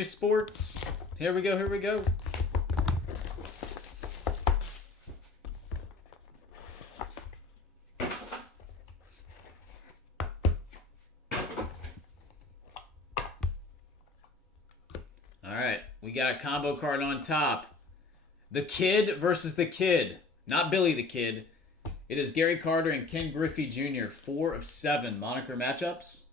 Sports. Here we go, here we go. Alright, we got a combo card on top. The Kid versus the Kid. Not Billy the Kid. It is Gary Carter and Ken Griffey Jr. 4 of 7 moniker matchups.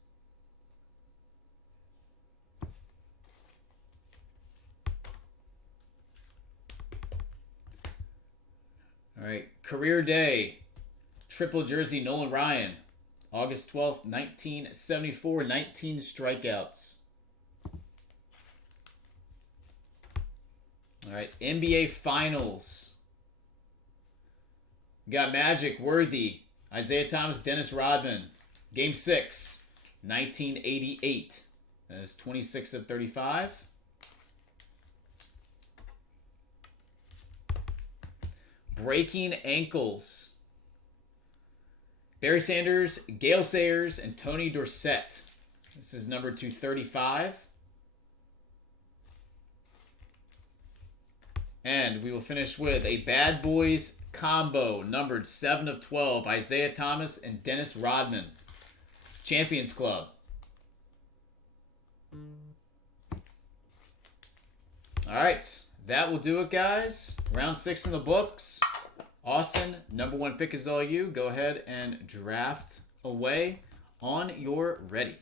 All right, career day, triple jersey, Nolan Ryan, August 12th, 1974, 19 strikeouts. All right, NBA Finals. We got Magic, Worthy, Isaiah Thomas, Dennis Rodman, Game 6, 1988. That is 26 of 35. Breaking Ankles. Barry Sanders, Gale Sayers, and Tony Dorsett. This is number 235. And we will finish with a Bad Boys combo, numbered 7 of 12. Isaiah Thomas and Dennis Rodman. Champions Club. All right. That will do it, guys. Round 6 in the books. Austin, number 1 pick is all you. Go ahead and draft away on your ready.